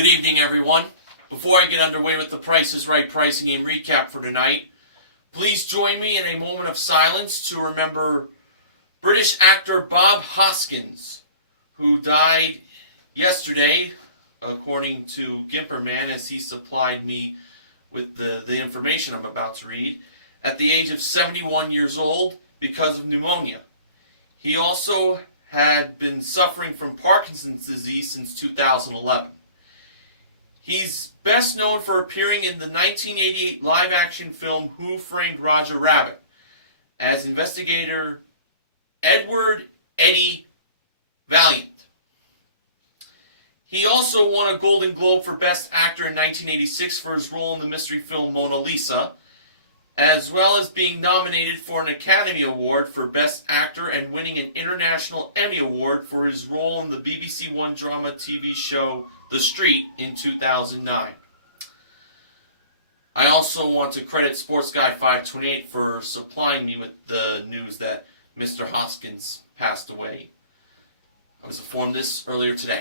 Good evening, everyone. Before I get underway with the Price is Right pricing game recap for tonight, please join me in a moment of silence to remember British actor Bob Hoskins, who died yesterday, according to Gimperman, as he supplied me with the information I'm about to read, at the age of 71 years old because of pneumonia. He also had been suffering from Parkinson's disease since 2011. He's best known for appearing in the 1988 live-action film Who Framed Roger Rabbit as investigator Edward Eddie Valiant. He also won a Golden Globe for Best Actor in 1986 for his role in the mystery film Mona Lisa, as well as being nominated for an Academy Award for Best Actor and winning an International Emmy Award for his role in the BBC One drama TV show The Street in 2009. I also want to credit Sports Guy 528 for supplying me with the news that Mr. Hoskins passed away. I was informed this earlier today.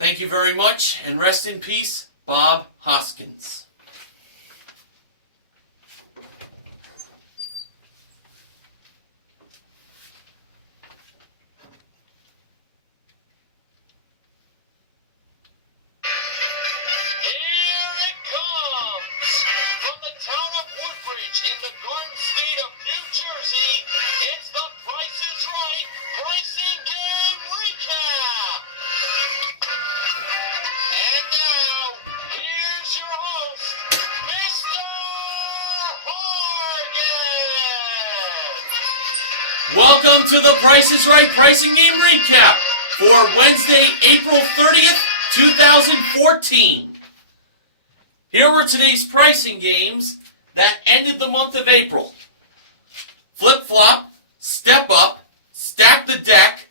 Thank you very much, and rest in peace, Bob Hoskins. Welcome to the Price is Right pricing game recap for Wednesday, April 30th, 2014. Here were today's pricing games that ended the month of April. Flip Flop, Step Up, Stack the Deck,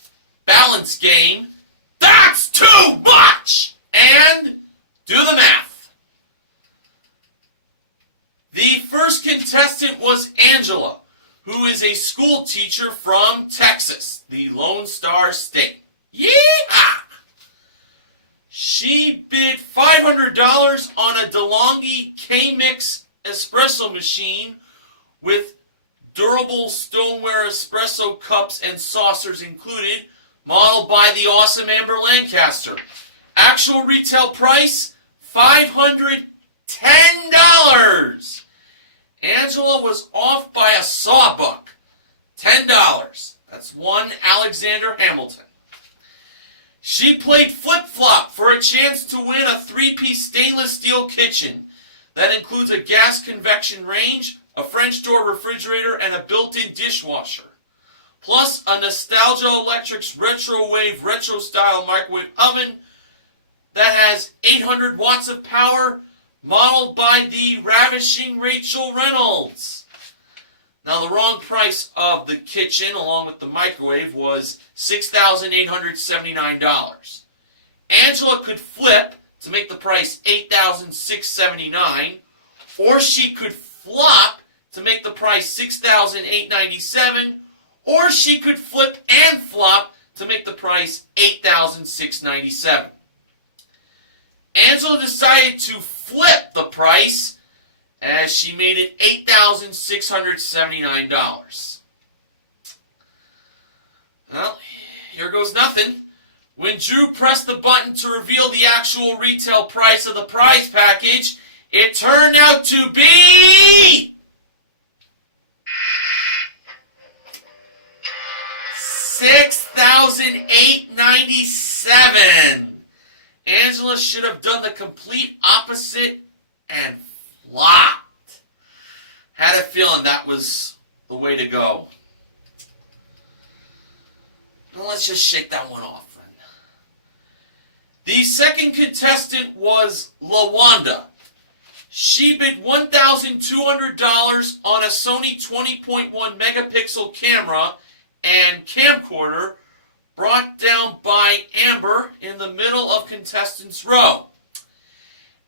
Balance Game, That's Too Much, and Do the Math. The first contestant was Angela, who is a school teacher from Texas, the Lone Star State. Yeehaw! She bid $500 on a DeLonghi K-Mix espresso machine with durable stoneware espresso cups and saucers included, modeled by the awesome Amber Lancaster. Actual retail price, $510. Angela was off by a sawbuck, $10. That's one Alexander Hamilton. She played flip-flop for a chance to win a 3-piece stainless steel kitchen that includes a gas convection range, a French door refrigerator, and a built-in dishwasher, plus a Nostalgia Electrics retro-wave retro-style microwave oven that has 800 watts of power, modeled by the ravishing Rachel Reynolds. Now, the wrong price of the kitchen, along with the microwave, was $6,879. Angela could flip to make the price $8,679, or she could flop to make the price $6,897, or she could flip and flop to make the price $8,697. Angela decided to flip the price as she made it $8,679. Well, here goes nothing. When Drew pressed the button to reveal the actual retail price of the prize package, it turned out to be $6,897. Angela should have done the complete opposite and flopped. Had a feeling that was the way to go. Well, let's just shake that one off then. The second contestant was LaWanda. She bid $1,200 on a Sony 20.1 megapixel camera and camcorder brought down by Amber in the middle of contestants' row.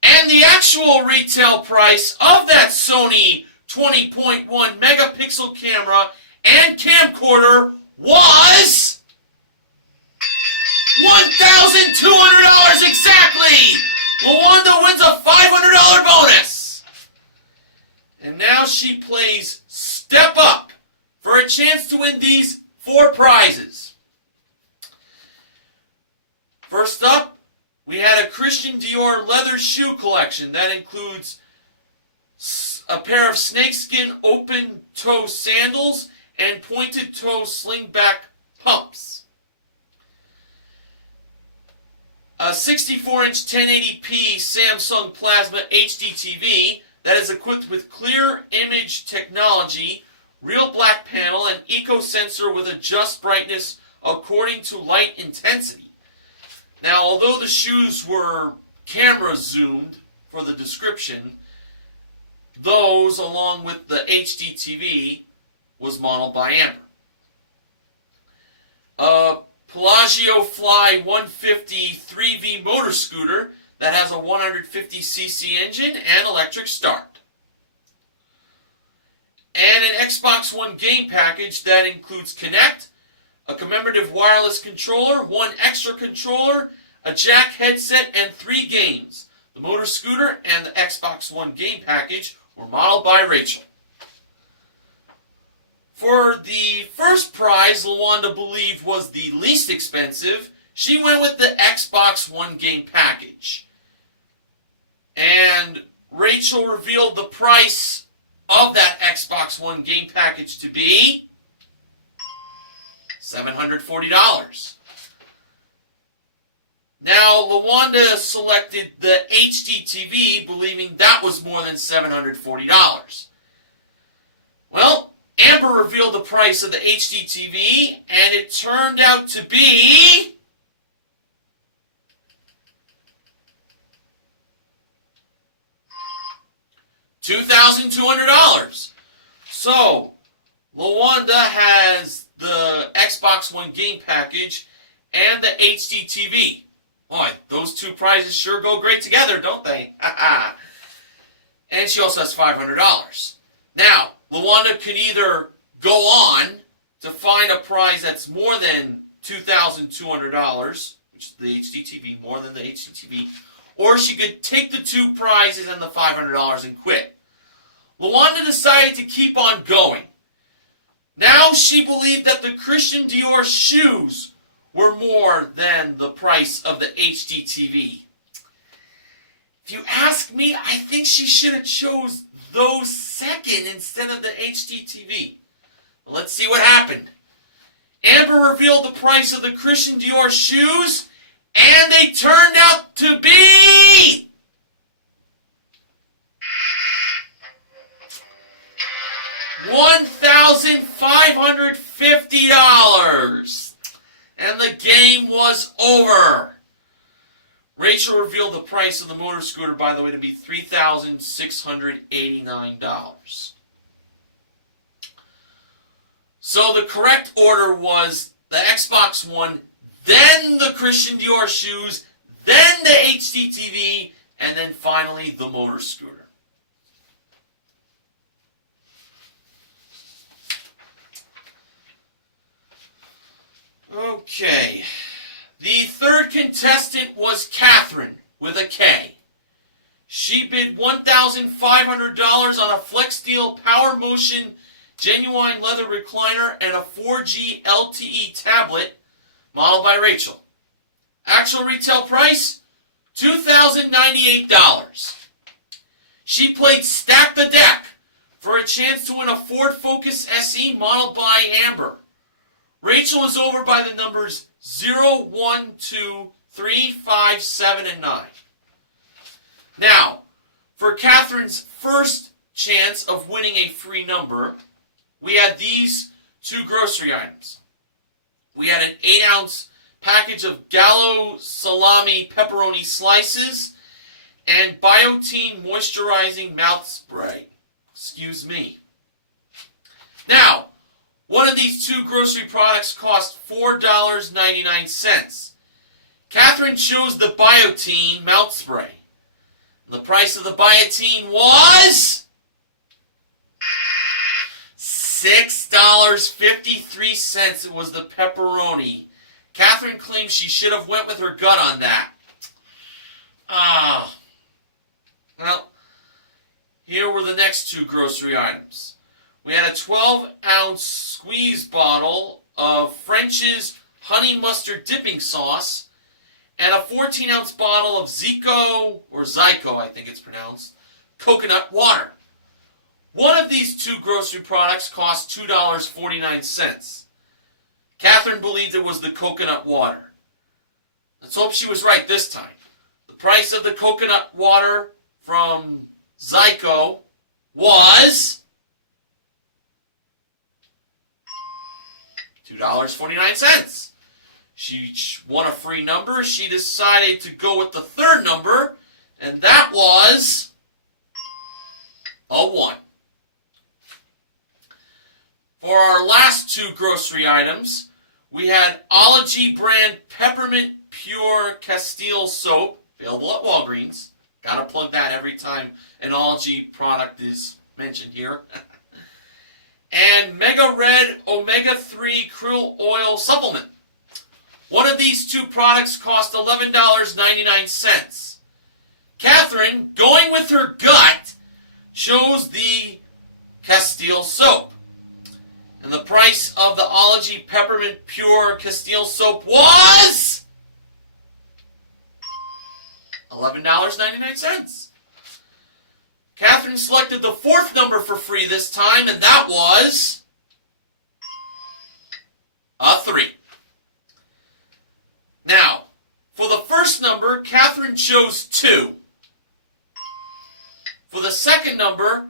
And the actual retail price of that Sony 20.1 megapixel camera and camcorder was $1,200 exactly! LaWanda wins a $500 bonus! And now she plays Step Up for a chance to win these 4 prizes. First up, we had a Christian Dior leather shoe collection that includes a pair of snakeskin open-toe sandals and pointed-toe slingback pumps. A 64-inch 1080p Samsung Plasma HD TV that is equipped with clear image technology, real black panel, and eco sensor with adjust brightness according to light intensity. Now, although the shoes were camera zoomed for the description, those, along with the HD TV, was modeled by Amber. Pelagio Fly 150 3V motor scooter that has a 150cc engine and electric start. And an Xbox One game package that includes Kinect, a commemorative wireless controller, 1 extra controller, a jack headset, and 3 games. The motor scooter and the Xbox One game package were modeled by Rachel. For the first prize LaWanda believed was the least expensive, she went with the Xbox One game package. And Rachel revealed the price of that Xbox One game package to be $740. Now, LaWanda selected the HD TV, believing that was more than $740. Well, Amber revealed the price of the HD TV, and it turned out to be $2,200. So, LaWanda has the Xbox One game package and the HD TV. Boy, those 2 prizes sure go great together, don't they? And she also has $500. Now, LaWanda could either go on to find a prize that's more than $2,200, which is the HD TV, more than the HD TV, or she could take the 2 prizes and the $500 and quit. LaWanda decided to keep on going. Now she believed that the Christian Dior shoes were more than the price of the HD TV. If you ask me, I think she should have chose those second instead of the HD TV. Let's see what happened. Amber revealed the price of the Christian Dior shoes, and they turned out to be $1,550. And the game was over. Rachel revealed the price of the motor scooter, by the way, to be $3,689. So the correct order was the Xbox One, then the Christian Dior shoes, then the HD TV, and then finally the motor scooter. Okay. The third contestant was Catherine, with a K. She bid $1,500 on a Flex Steel Power Motion genuine leather recliner and a 4G LTE tablet modeled by Rachel. Actual retail price, $2,098. She played Stack the Deck for a chance to win a Ford Focus SE modeled by Amber. Rachel is over by the numbers 0, 1, 2, 3, 5, 7, and 9. Now, for Catherine's first chance of winning a free number, we had these 2 grocery items. We had an 8-ounce package of Gallo salami pepperoni slices, and Biotine moisturizing mouth spray. Excuse me. Now, one of these two grocery products cost $4.99. Catherine chose the Biotine mouth spray. The price of the Biotine was $6.53. It was the pepperoni. Catherine claims she should have went with her gut on that. Well, here were the next two grocery items. We had a 12-ounce squeeze bottle of French's honey mustard dipping sauce and a 14-ounce bottle of Zyko I think it's pronounced, coconut water. One of these two grocery products cost $2.49. Catherine believed it was the coconut water. Let's hope she was right this time. The price of the coconut water from Zyko was $2.49. She won a free number. She decided to go with the third number, and that was a 1. For our last two grocery items, we had Ology brand Peppermint Pure Castile soap, available at Walgreens. Gotta plug that every time an Ology product is mentioned here. And Mega Red Omega-3 Krill Oil Supplement. One of these two products cost $11.99. Catherine, going with her gut, chose the Castile soap. And the price of the Ology Peppermint Pure Castile soap was $11.99. Catherine selected the fourth number for free this time, and that was a 3. Now, for the first number, Catherine chose 2. For the second number,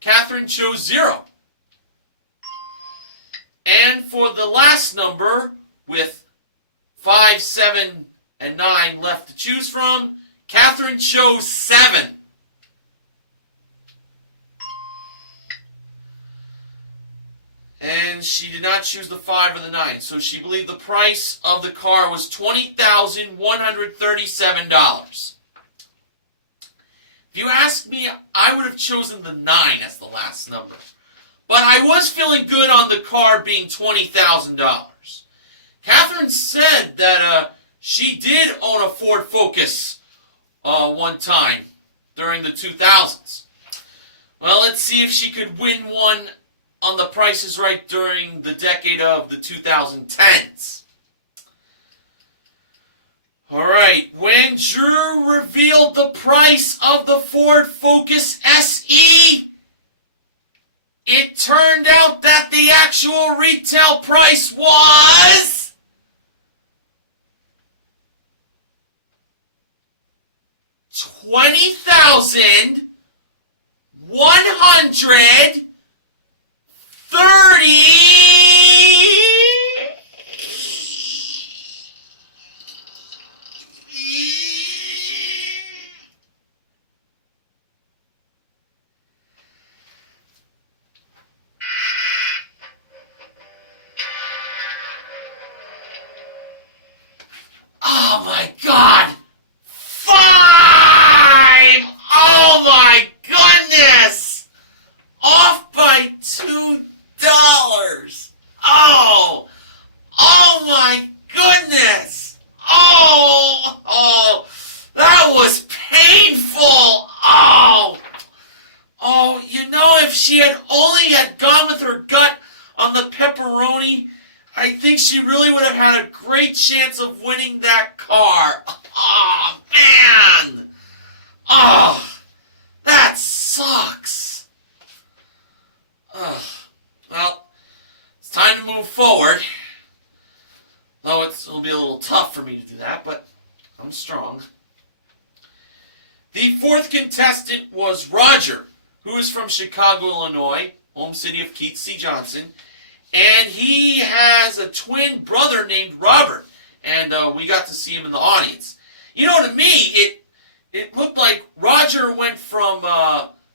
Catherine chose 0. And for the last number, with 5, 7, and 9 left to choose from, Catherine chose 7. And she did not choose the 5 or the 9, so she believed the price of the car was $20,137. If you ask me, I would have chosen the 9 as the last number. But I was feeling good on the car being $20,000. Catherine said that she did own a Ford Focus one time during the 2000s. Well, let's see if she could win one on The Price is Right during the decade of the 2010s. Alright, when Drew revealed the price of the Ford Focus SE, it turned out that the actual retail price was $20,130. Oh my God! 5! Oh my goodness! Off by $2. Oh! Oh my goodness! Oh! That was painful! Oh, you know, if she had only gone with her gut on the pepperoni, I think she really would have had a great chance of winning that car. Oh, man! Oh, that sucks. Well, it's time to move forward. Though it'll be a little tough for me to do that, but I'm strong. The fourth contestant was Roger, who is from Chicago, Illinois, home city of Keith C. Johnson. And he has a twin brother named Robert. and we got to see him in the audience. You know, to me, it looked like Roger went from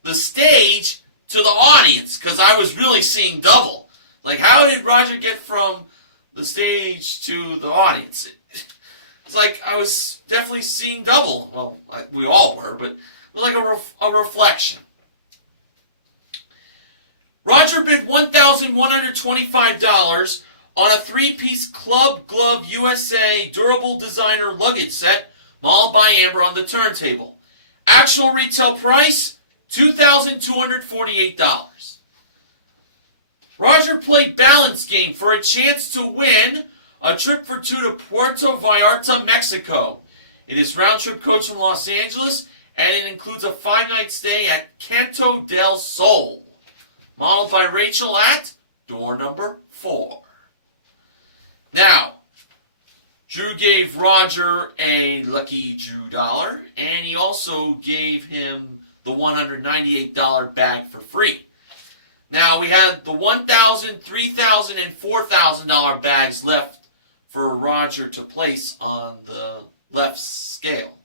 the stage to the audience, because I was really seeing double. Like, how did Roger get from the stage to the audience? It's like I was definitely seeing double. Well, we all were, but it was like a reflection. Roger bid $1,125 on a 3-piece Club Glove USA durable designer luggage set modeled by Amber on the turntable. Actual retail price, $2,248. Roger played balance game for a chance to win a trip for 2 to Puerto Vallarta, Mexico. It is round-trip coach from Los Angeles, and it includes a 5-night stay at Canto del Sol, modeled by Rachel at door number 4. Now, Drew gave Roger a lucky Drew dollar, and he also gave him the $198 bag for free. Now, we had the $1,000, $3,000, and $4,000 bags left for Roger to place on the left scale.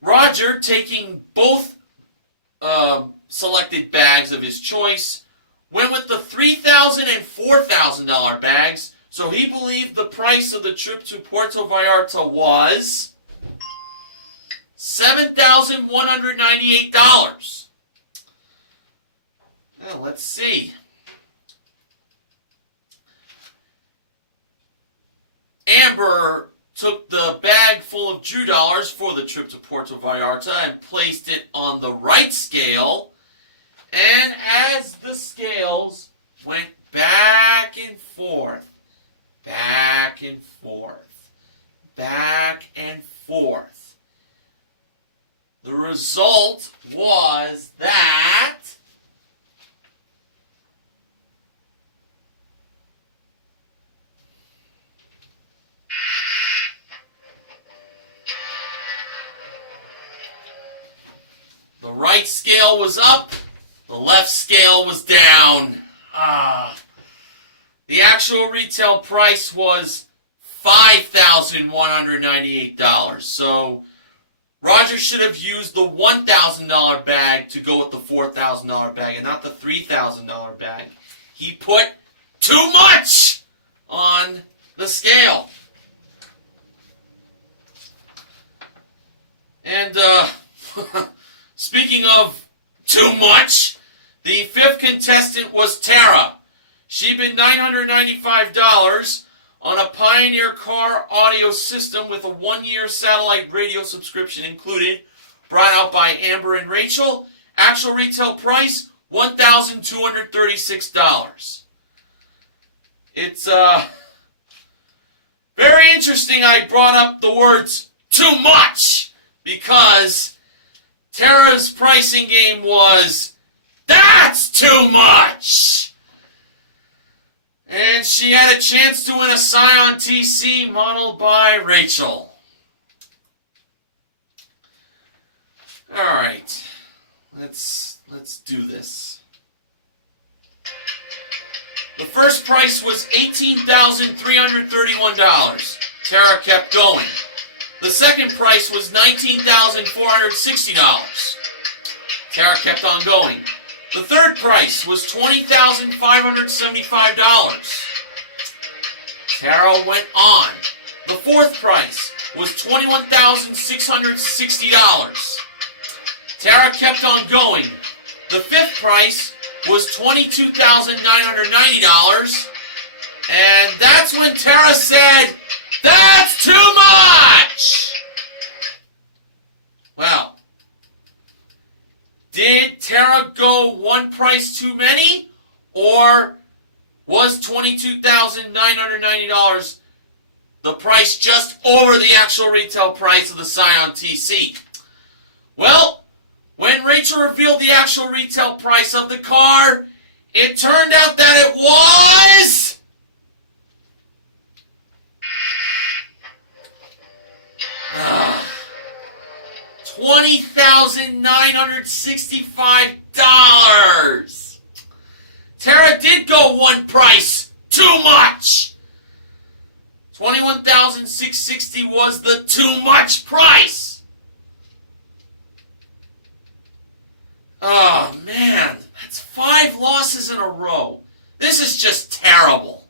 Roger, taking both selected bags of his choice, went with the $3,000 and $4,000 bags, so he believed the price of the trip to Puerto Vallarta was $7,198. Now, let's see. Amber took the bag full of Drew dollars for the trip to Puerto Vallarta and placed it on the right scale. And as the scales went back and forth, back and forth, back and forth, the result was that the right scale was up, the left scale was down. The actual retail price was $5,198. So Roger should have used the $1,000 bag to go with the $4,000 bag and not the $3,000 bag. He put too much on the scale. And speaking of too much, the 5th contestant was Tara. She bid $995 on a Pioneer car audio system with a 1-year satellite radio subscription included, brought out by Amber and Rachel. Actual retail price, $1,236. It's very interesting I brought up the words too much, because Tara's pricing game was, that's too much! And she had a chance to win a Scion TC modeled by Rachel. Alright, let's do this. The first price was $18,331. Tara kept going. The second price was $19,460. Tara kept on going. The third price was $20,575. Tara went on. The fourth price was $21,660. Tara kept on going. The fifth price was $22,990. And that's when Tara said, that's too much! Well, did Tara go one price too many, or was $22,990 the price just over the actual retail price of the Scion TC? Well, when Rachel revealed the actual retail price of the car, it turned out that it was $20,965. Tara did go one price too much. $660 was the too much price. Oh, man. That's 5 losses in a row. This is just terrible.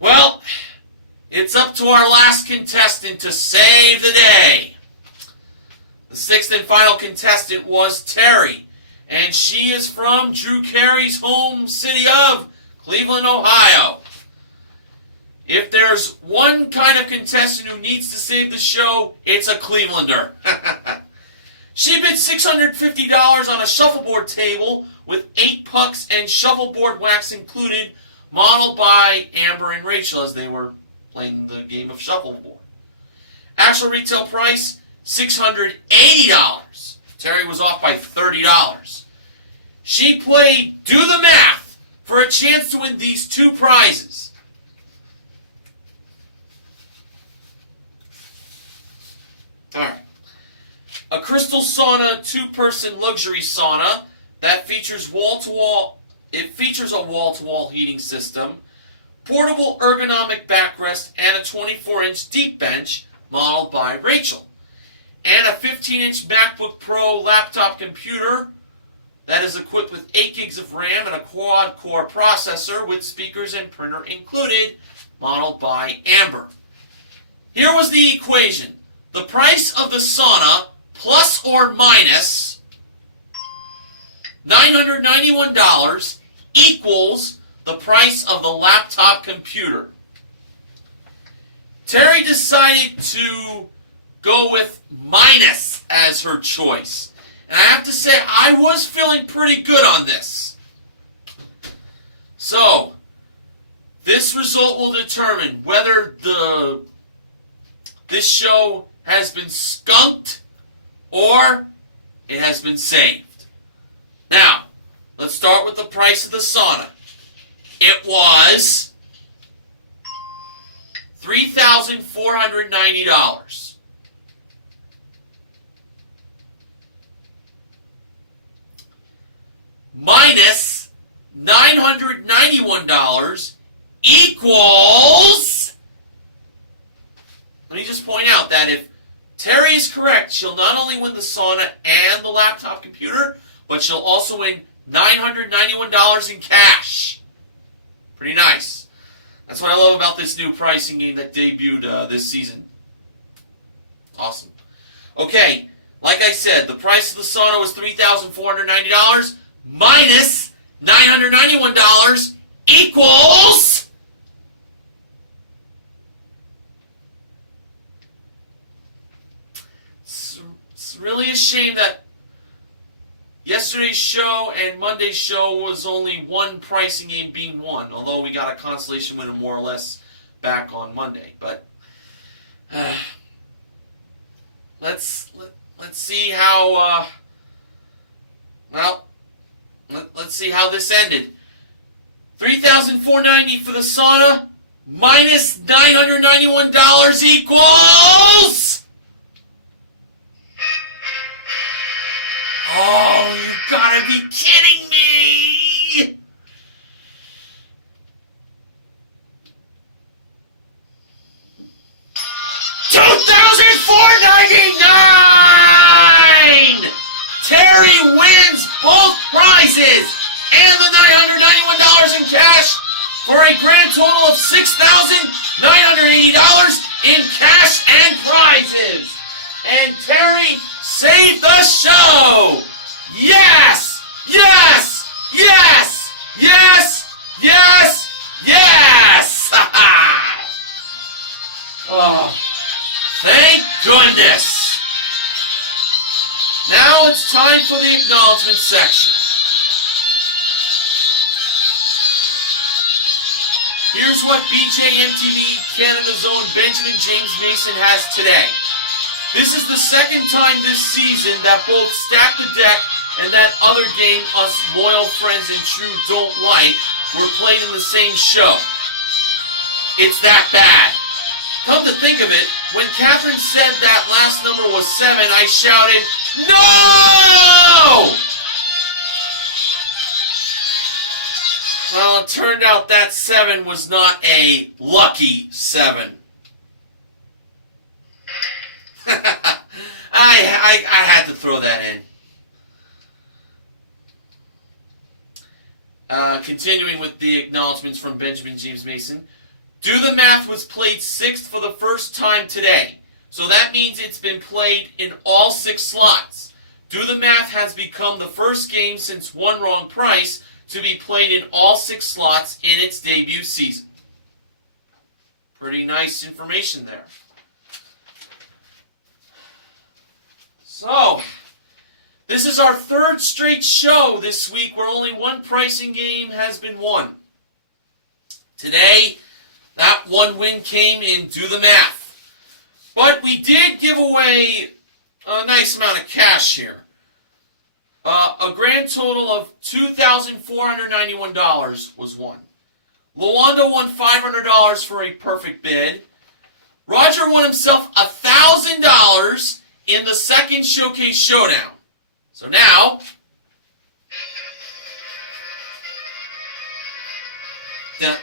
Well, it's up to our last contestant to save the day. The 6th and final contestant was Terry, and she is from Drew Carey's home city of Cleveland, Ohio. If there's one kind of contestant who needs to save the show, it's a Clevelander. She bid $650 on a shuffleboard table with 8 pucks and shuffleboard wax included, modeled by Amber and Rachel as they were playing the game of shuffleboard. Actual retail price, $680. Terry was off by $30. She played Do the Math for a chance to win these 2 prizes. Alright. A crystal sauna 2-person luxury sauna that features wall-to-wall. It features a wall-to-wall heating system, portable ergonomic backrest, and a 24-inch deep bench modeled by Rachel. And a 15-inch MacBook Pro laptop computer that is equipped with 8 gigs of RAM and a quad-core processor with speakers and printer included, modeled by Amber. Here was the equation. The price of the sauna plus or minus $991 equals the price of the laptop computer. Terry decided to go with minus as her choice. And I have to say, I was feeling pretty good on this. So, this result will determine whether this show has been skunked or it has been saved. Now, let's start with the price of the sauna. It was $3,490. Minus $991 equals... Let me just point out that if Terry is correct, she'll not only win the sauna and the laptop computer, but she'll also win $991 in cash. Pretty nice. That's what I love about this new pricing game that debuted this season. Awesome. Okay, like I said, the price of the sauna was $3,490 minus $991 equals... It's really a shame that yesterday's show and Monday's show was only one pricing game being won, although we got a consolation winner more or less back on Monday. But let's see how let's see how this ended. $3,490 for the sauna minus $991 equals... Oh, you gotta be kidding me! $2,499! Terry wins both prizes and the $991 in cash for a grand total of $6,980 in cash and prizes. And Terry saved the show! Yes! Yes! Yes! Yes! Yes! Yes! Oh, thank goodness! Now it's time for the acknowledgement section. Here's what BJMTV Canada's own Benjamin James Mason has today. This is the second time this season that both Stack the Deck and that other game us loyal friends and true don't like were played in the same show. It's that bad. Come to think of it, when Catherine said that last number was 7, I shouted, "No!" Well, it turned out that 7 was not a lucky 7. I had to throw that in. Continuing with the acknowledgments from Benjamin James Mason. Do the Math was played 6th for the first time today. So that means it's been played in all 6 slots. Do the Math has become the first game since One Wrong Price to be played in all 6 slots in its debut season. Pretty nice information there. So, this is our 3rd straight show this week where only one pricing game has been won. Today, that one win came in Do the Math. But we did give away a nice amount of cash here. A grand total of $2,491 was won. Luanda won $500 for a perfect bid. Roger won himself $1,000 in the second Showcase Showdown. So now, yeah.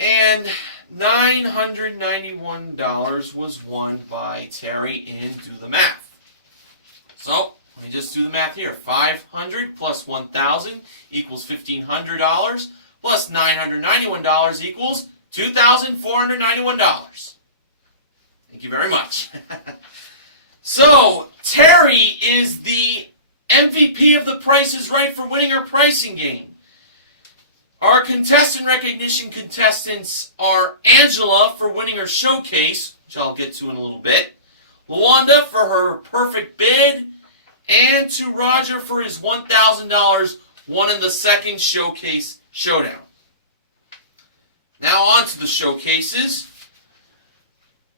And $991 was won by Terry in Do the Math. So, let me just do the math here. 500 plus 1,000 equals $1,500 plus $991 equals $2,491. Thank you very much. So, Terry is the MVP of The Price is Right for winning our pricing game. Our contestant recognition contestants are Angela for winning her showcase, which I'll get to in a little bit, Luanda for her perfect bid, and to Roger for his $1,000 won in the second Showcase Showdown. Now on to the showcases.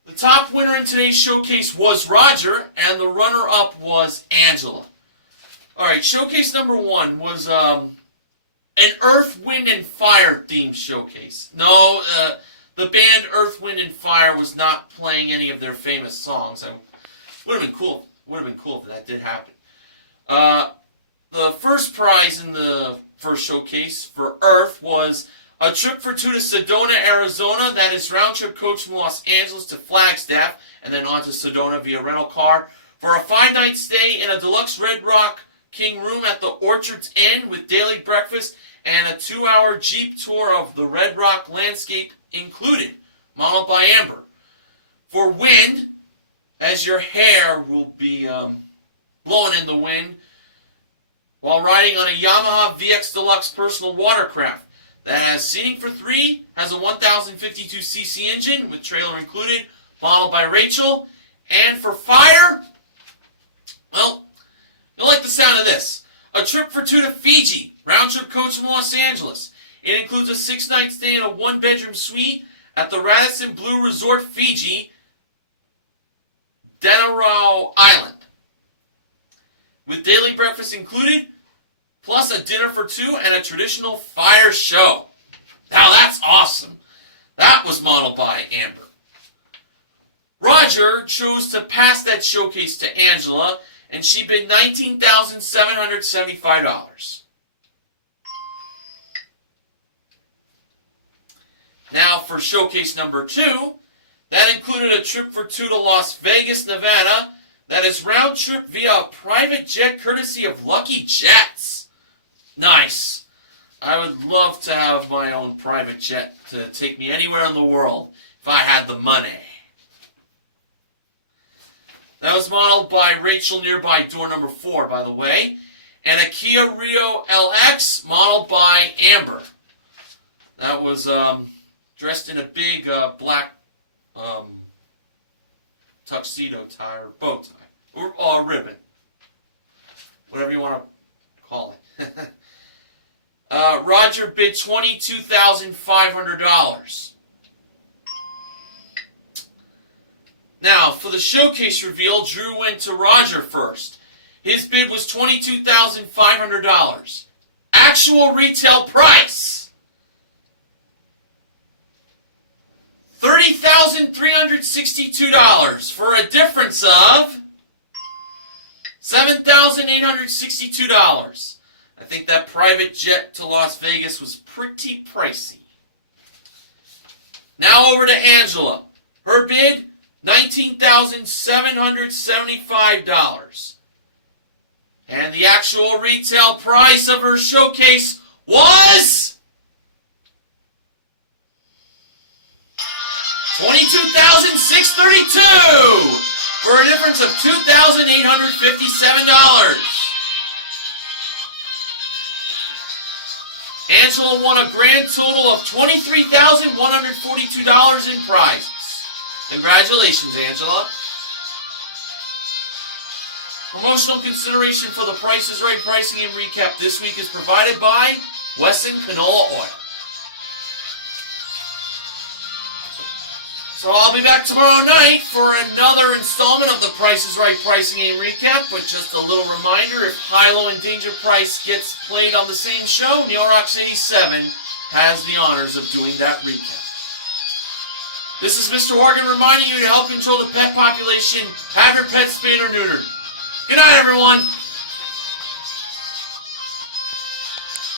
The top winner in today's showcase was Roger, and the runner-up was Angela. Alright, showcase number 1 was an Earth, Wind, and Fire themed showcase. No, the band Earth, Wind, and Fire was not playing any of their famous songs. Would have been cool. Would have been cool if that did happen. The first prize in the first showcase for Earth was a trip for 2 to Sedona, Arizona. That is round-trip coach from Los Angeles to Flagstaff and then on to Sedona via rental car for a 5-night stay in a deluxe Red Rock King room at the Orchards Inn with daily breakfast and a 2-hour Jeep tour of the Red Rock landscape included, modeled by Amber. For wind, as your hair will be blowing in the wind while riding on a Yamaha VX Deluxe personal watercraft that has seating for 3, has a 1052cc engine with trailer included, modeled by Rachel. And for fire, well, you'll like the sound of this. A trip for 2 to Fiji, round-trip coach from Los Angeles. It includes a 6-night stay in a 1-bedroom suite at the Radisson Blue Resort, Fiji, Denarau Island, with daily breakfast included, plus a dinner for 2 and a traditional fire show. Now that's awesome. That was modeled by Amber. Roger chose to pass that showcase to Angela, and she bid $19,775. Now for showcase number 2, that included a trip for 2 to Las Vegas, Nevada. That is round trip via a private jet courtesy of Lucky Jets. Nice. I would love to have my own private jet to take me anywhere in the world if I had the money. That was modeled by Rachel nearby door number 4, by the way. And a Kia Rio LX modeled by Amber. That was dressed in a big black tuxedo tie or bow tie. Or ribbon. Whatever you want to call it. Roger bid $22,500. Now, for the showcase reveal, Drew went to Roger first. His bid was $22,500. Actual retail price, $30,362 for a difference of $7,862. I think that private jet to Las Vegas was pretty pricey. Now over to Angela. Her bid, $19,775. And the actual retail price of her showcase was $22,632 for a difference of $2,857. Angela won a grand total of $23,142 in prizes. Congratulations, Angela. Promotional consideration for the Price is Right pricing and recap this week is provided by Wesson Canola Oil. So I'll be back tomorrow night for another installment of the Price is Right pricing and recap, but just a little reminder, if Hilo and Danger Price gets played on the same show, Neil Rocks 87 has the honors of doing that recap. This is Mr. Horgan reminding you to help control the pet population. Have your pet spayed or neutered. Good night, everyone.